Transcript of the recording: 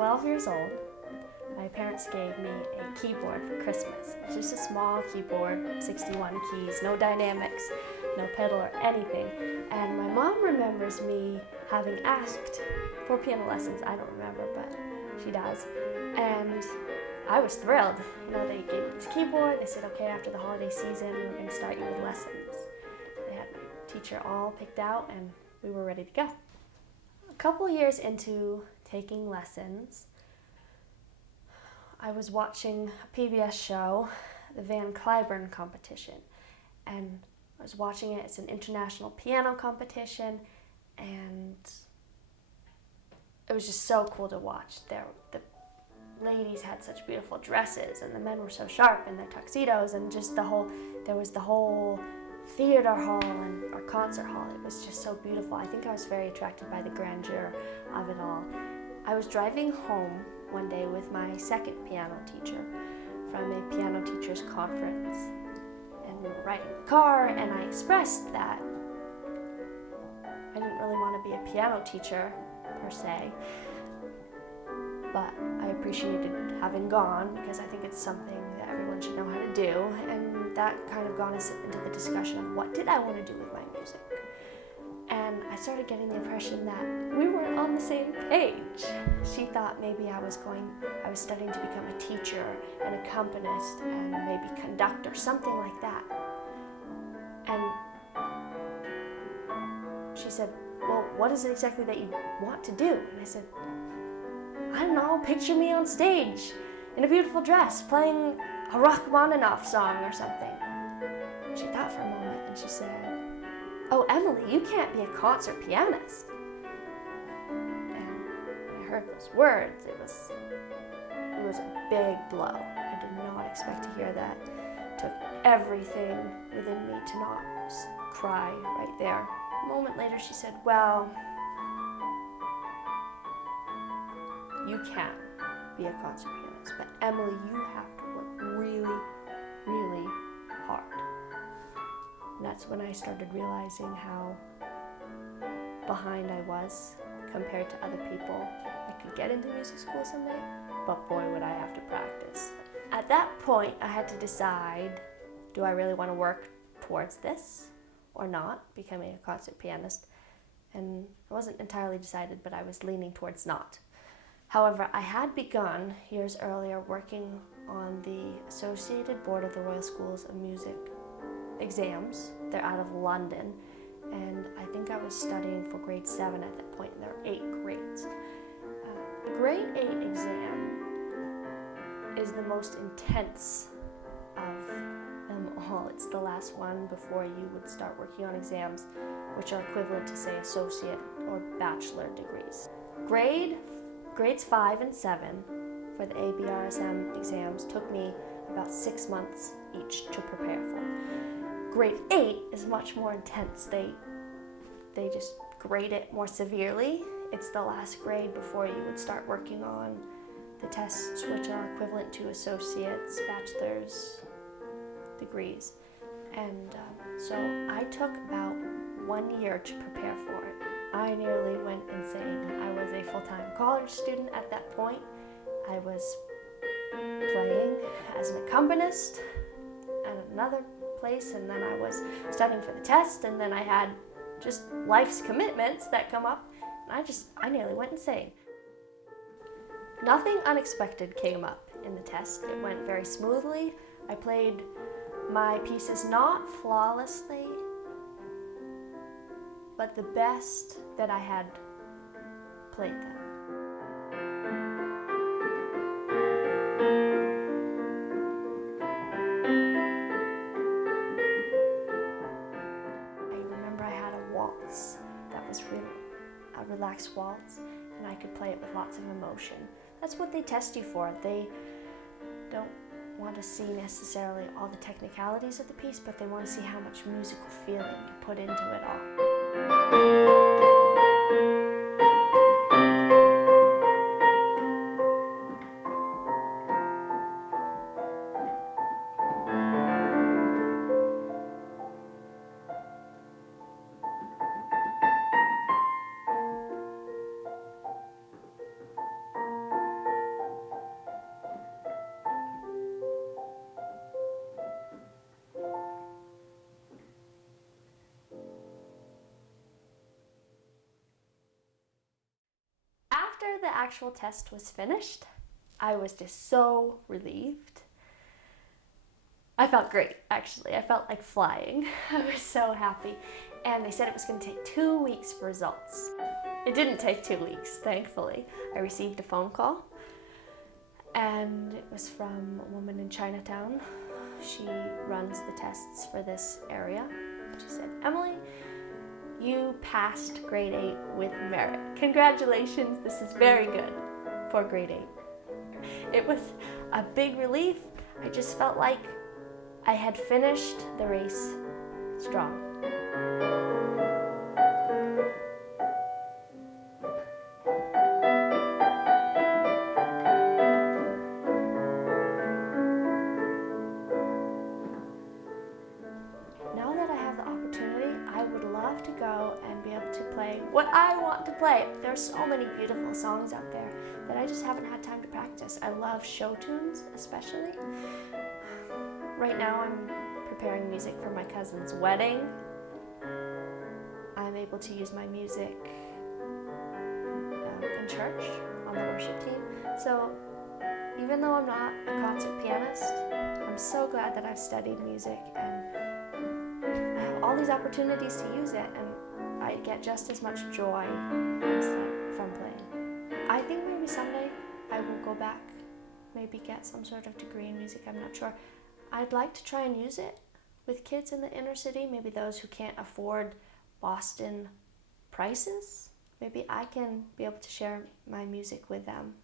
12 years old, my parents gave me a keyboard for Christmas. It's just a small keyboard, 61 keys, no dynamics, no pedal or anything. And my mom remembers me having asked for piano lessons. I don't remember, but she does. And I was thrilled. They gave me this keyboard. They said, okay, after the holiday season, we're going to start you with lessons. They had my teacher all picked out, and we were ready to go. A couple years into taking lessons, I was watching a PBS show, the Van Cliburn competition, and I was watching it. It's an international piano competition, and it was just so cool to watch. The ladies had such beautiful dresses, and the men were so sharp in their tuxedos, and just there was the whole theater hall and or concert hall. It was just so beautiful. I think I was very attracted by the grandeur of it all. I was driving home one day with my second piano teacher from a piano teachers conference, and we were riding in the car, and I expressed that I didn't really want to be a piano teacher per se, but I appreciated having gone because I think it's something that everyone should know how to do, and that kind of got us into the discussion of what did I want to do with my music. And I started getting the impression that we weren't on the same page. She thought maybe I was studying to become a teacher, an accompanist, and maybe conductor, something like that. And she said, well, what is it exactly that you want to do? And I said, I don't know, picture me on stage in a beautiful dress playing a Rachmaninoff song or something. She thought for a moment and she said, oh, Emily, you can't be a concert pianist. And when I heard those words, it was a big blow. I did not expect to hear that. It took everything within me to not cry right there. A moment later, she said, well, you can be a concert pianist, but Emily, you have to work really, really hard. And that's when I started realizing how behind I was compared to other people. I could get into music school someday, but boy, would I have to practice. At that point, I had to decide, do I really want to work towards this or not, becoming a concert pianist? And I wasn't entirely decided, but I was leaning towards not. However, I had begun years earlier working on the Associated Board of the Royal Schools of Music exams. They're out of London, and I think I was studying for grade 7 at that point, and there are 8 grades. The grade 8 exam is the most intense of them all. It's the last one before you would start working on exams, which are equivalent to, say, associate or bachelor degrees. Grades 5 and 7 for the ABRSM exams took me about 6 months each to prepare for. Grade 8 is much more intense. They just grade it more severely. It's the last grade before you would start working on the tests, which are equivalent to associates, bachelor's degrees. And so I took about 1 year to prepare for it. I nearly went insane. I was a full-time college student at that point. I was playing as an accompanist at another place, and then I was studying for the test, and then I had just life's commitments that come up, and I nearly went insane. Nothing unexpected came up in the test. It went very smoothly. I played my pieces not flawlessly, but the best that I had played them. I remember I had a waltz that was really a relaxed waltz, and I could play it with lots of emotion. That's what they test you for. They don't want to see necessarily all the technicalities of the piece, but they want to see how much musical feeling you put into it all. actual test was finished, I was just so relieved. I felt great, actually. I felt like flying. I was so happy. And they said it was going to take 2 weeks for results. It didn't take 2 weeks, thankfully. I received a phone call, and it was from a woman in Chinatown. She runs the tests for this area. She said, "Emily, you passed grade 8 with merit. Congratulations, this is very good for grade 8. It was a big relief. I just felt like I had finished the race strong. Now that I have the opportunity, I would love to go and be able to play what I want to play. There are so many beautiful songs out there that I just haven't had time to practice. I love show tunes, especially. Right now I'm preparing music for my cousin's wedding. I'm able to use my music in church on the worship team. So even though I'm not a concert pianist, I'm so glad that I've studied music and I have all these opportunities to use it, and I get just as much joy from playing. I think maybe someday I will go back, maybe get some sort of degree in music, I'm not sure. I'd like to try and use it with kids in the inner city, maybe those who can't afford Boston prices. Maybe I can be able to share my music with them.